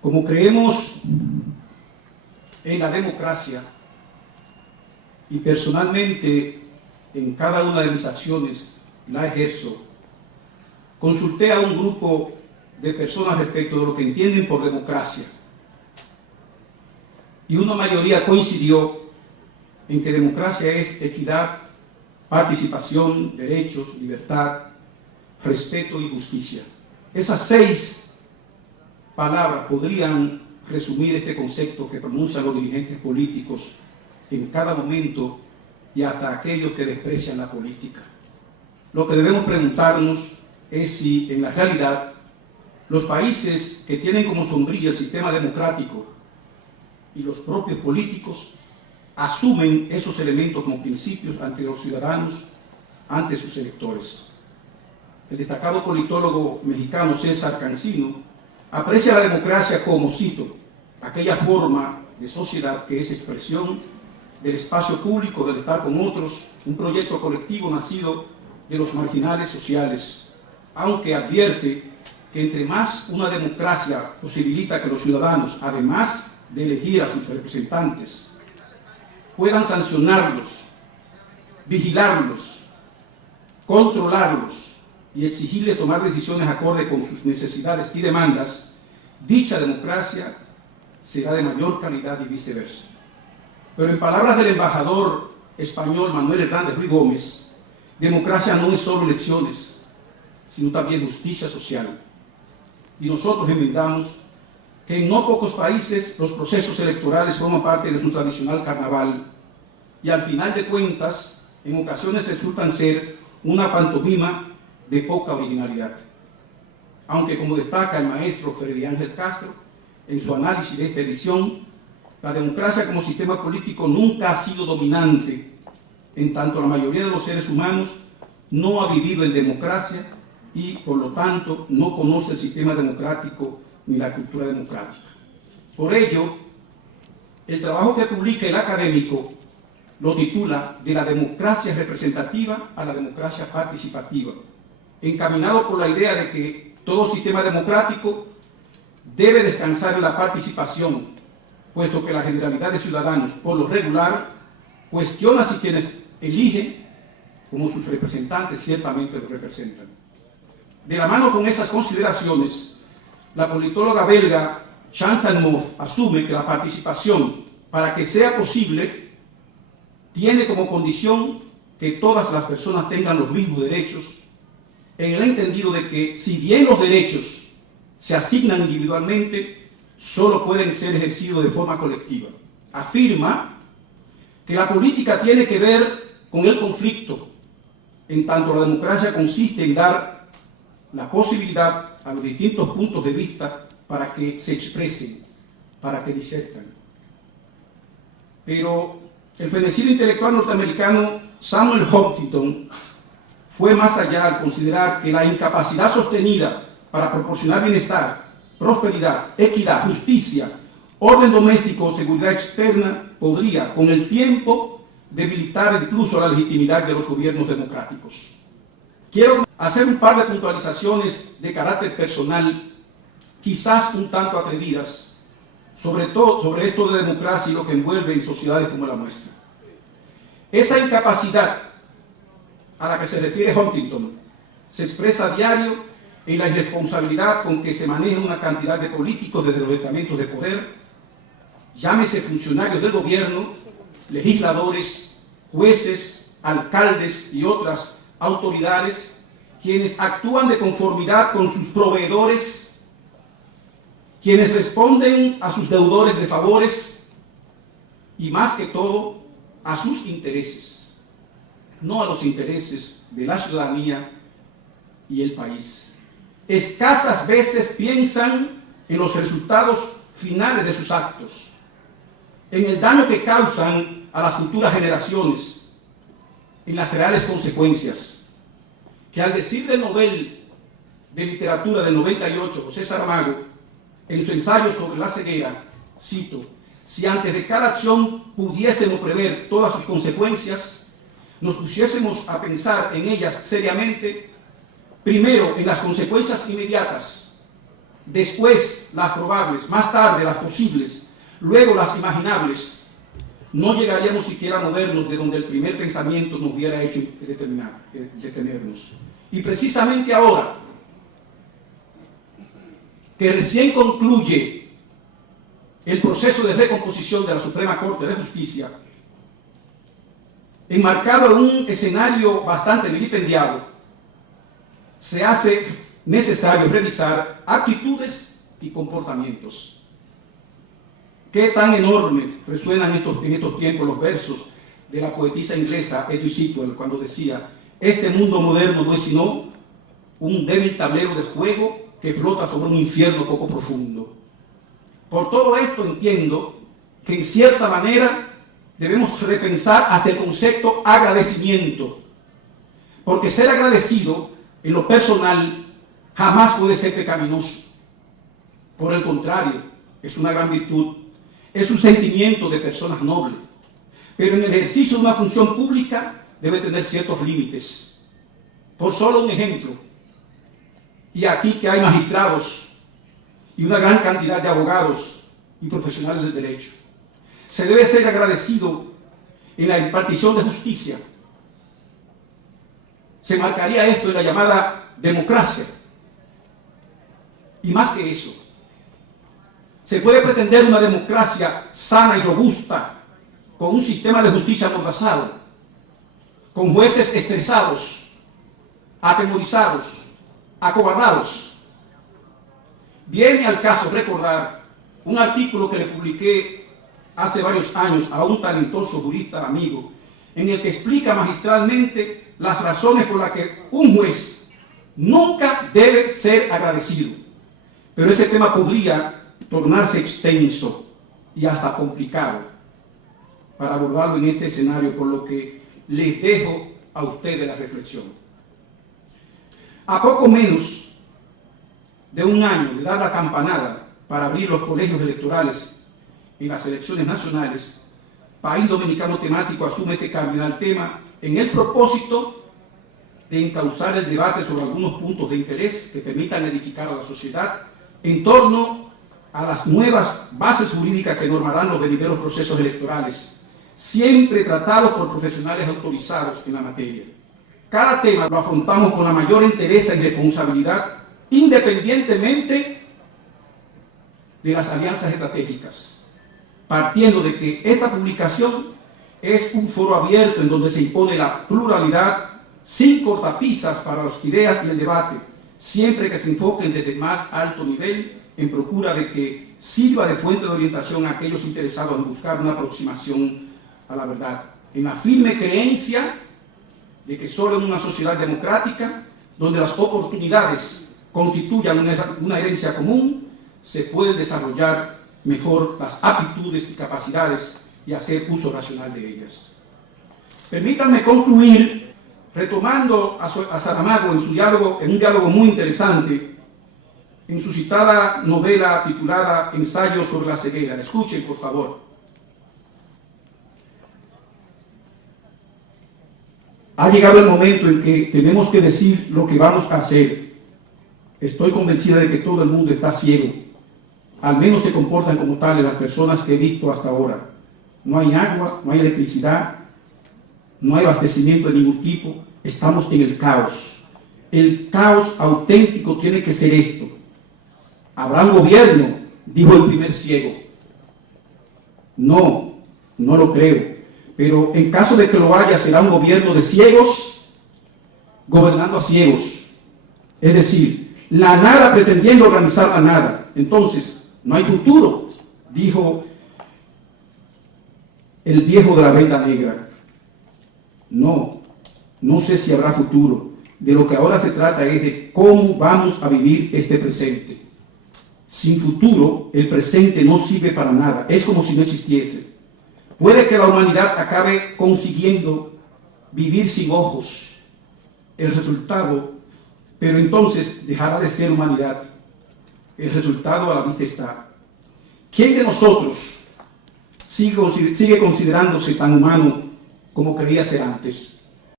Como creemos en la democracia y personalmente en cada una de mis acciones la ejerzo, consulté a un grupo de personas respecto de lo que entienden por democracia y una mayoría coincidió en que democracia es equidad, participación, derechos, libertad, respeto y justicia. Esas 6 palabras podrían resumir este concepto que pronuncian los dirigentes políticos en cada momento y hasta aquellos que desprecian la política. Lo que debemos preguntarnos es si en la realidad los países que tienen como sombrilla el sistema democrático y los propios políticos asumen esos elementos como principios ante los ciudadanos, ante sus electores. El destacado politólogo mexicano César Cancino aprecia la democracia como, cito, aquella forma de sociedad que es expresión del espacio público, del estar con otros, un proyecto colectivo nacido de los marginales sociales, aunque advierte que entre más una democracia posibilita que los ciudadanos, además de elegir a sus representantes, puedan sancionarlos, vigilarlos, controlarlos y exigirle tomar decisiones acorde con sus necesidades y demandas, dicha democracia será de mayor calidad y viceversa. Pero en palabras del embajador español Manuel Hernández Ruiz Gómez, democracia no es solo elecciones, sino también justicia social. Y nosotros enmendamos que en no pocos países los procesos electorales forman parte de su tradicional carnaval y al final de cuentas, en ocasiones resultan ser una pantomima de poca originalidad. Aunque, como destaca el maestro Freddy Ángel Castro en su análisis de esta edición, la democracia como sistema político nunca ha sido dominante, en tanto la mayoría de los seres humanos no ha vivido en democracia y, por lo tanto, no conoce el sistema democrático ni la cultura democrática. Por ello, el trabajo que publica el académico lo titula De la democracia representativa a la democracia participativa, encaminado por la idea de que todo sistema democrático debe descansar en la participación, puesto que la generalidad de ciudadanos, por lo regular, cuestiona si quienes eligen como sus representantes ciertamente los representan. De la mano con esas consideraciones, la politóloga belga Chantal Mouffe asume que la participación, para que sea posible, tiene como condición que todas las personas tengan los mismos derechos, en el entendido de que, si bien los derechos se asignan individualmente, solo pueden ser ejercidos de forma colectiva. Afirma que la política tiene que ver con el conflicto, en tanto la democracia consiste en dar la posibilidad a los distintos puntos de vista para que se expresen, para que disertan. Pero el fenecido intelectual norteamericano Samuel Huntington fue más allá al considerar que la incapacidad sostenida para proporcionar bienestar, prosperidad, equidad, justicia, orden doméstico o seguridad externa podría, con el tiempo, debilitar incluso la legitimidad de los gobiernos democráticos. Quiero hacer un par de puntualizaciones de carácter personal, quizás un tanto atrevidas, sobre esto de democracia y lo que envuelve en sociedades como la nuestra. Esa incapacidad a la que se refiere Huntington se expresa a diario en la irresponsabilidad con que se maneja una cantidad de políticos desde los estamentos de poder, llámese funcionarios del gobierno, legisladores, jueces, alcaldes y otras autoridades, quienes actúan de conformidad con sus proveedores, quienes responden a sus deudores de favores y, más que todo, a sus intereses, no a los intereses de la ciudadanía y el país. Escasas veces piensan en los resultados finales de sus actos, en el daño que causan a las futuras generaciones, en las reales consecuencias, que al decir del Nobel de Literatura del 98, José Saramago, en su ensayo sobre la ceguera, cito, si antes de cada acción pudiésemos prever todas sus consecuencias, nos pusiésemos a pensar en ellas seriamente, primero en las consecuencias inmediatas, después las probables, más tarde las posibles, luego las imaginables, no llegaríamos siquiera a movernos de donde el primer pensamiento nos hubiera hecho detenernos. Y precisamente ahora, que recién concluye el proceso de recomposición de la Suprema Corte de Justicia, enmarcado en un escenario bastante vilipendiado, se hace necesario revisar actitudes y comportamientos. Qué tan enormes resuenan en estos tiempos los versos de la poetisa inglesa Edith Sitwell cuando decía: este mundo moderno no es sino un débil tablero de juego que flota sobre un infierno poco profundo. Por todo esto entiendo que en cierta manera debemos repensar hasta el concepto agradecimiento, porque ser agradecido en lo personal jamás puede ser pecaminoso. Por el contrario, es una gran virtud, es un sentimiento de personas nobles, pero en el ejercicio de una función pública debe tener ciertos límites. Por solo un ejemplo, y aquí que hay magistrados y una gran cantidad de abogados y profesionales del derecho, se debe ser agradecido en la impartición de justicia. Se marcaría esto en la llamada democracia. Y más que eso, se puede pretender una democracia sana y robusta, con un sistema de justicia amordazado, con jueces estresados, atemorizados, acobardados. Viene al caso recordar un artículo que le publiqué hace varios años a un talentoso jurista amigo, en el que explica magistralmente las razones por las que un juez nunca debe ser agradecido. Pero ese tema podría tornarse extenso y hasta complicado para abordarlo en este escenario, por lo que les dejo a ustedes la reflexión. A poco menos de un año de dar la campanada para abrir los colegios electorales en las elecciones nacionales, País Dominicano Temático asume este cardinal tema en el propósito de encauzar el debate sobre algunos puntos de interés que permitan edificar a la sociedad en torno a las nuevas bases jurídicas que normarán los venideros procesos electorales, siempre tratados por profesionales autorizados en la materia. Cada tema lo afrontamos con la mayor entereza y responsabilidad, independientemente de las alianzas estratégicas, partiendo de que esta publicación es un foro abierto en donde se impone la pluralidad sin cortapisas para las ideas y el debate, siempre que se enfoquen desde el más alto nivel en procura de que sirva de fuente de orientación a aquellos interesados en buscar una aproximación a la verdad, en la firme creencia de que solo en una sociedad democrática, donde las oportunidades constituyan una herencia común, se pueden desarrollar mejor las aptitudes y capacidades y hacer uso racional de ellas. Permítanme concluir retomando a Saramago en un diálogo muy interesante, en su citada novela titulada Ensayo sobre la ceguera. Escuchen, por favor. Ha llegado el momento en que tenemos que decir lo que vamos a hacer. Estoy convencida de que todo el mundo está ciego. Al menos se comportan como tales las personas que he visto hasta ahora. No hay agua, no hay electricidad, no hay abastecimiento de ningún tipo. Estamos en el caos. El caos auténtico tiene que ser esto. ¿Habrá un gobierno?, dijo el primer ciego. No, no lo creo. Pero en caso de que lo haya, será un gobierno de ciegos gobernando a ciegos. Es decir, la nada pretendiendo organizar la nada. Entonces, no hay futuro, dijo el viejo de la venda negra. No, no sé si habrá futuro. De lo que ahora se trata es de cómo vamos a vivir este presente. Sin futuro, el presente no sirve para nada. Es como si no existiese. Puede que la humanidad acabe consiguiendo vivir sin ojos. El resultado, pero entonces dejará de ser humanidad. El resultado a la vista está. ¿Quién de nosotros sigue considerándose tan humano como creía ser antes?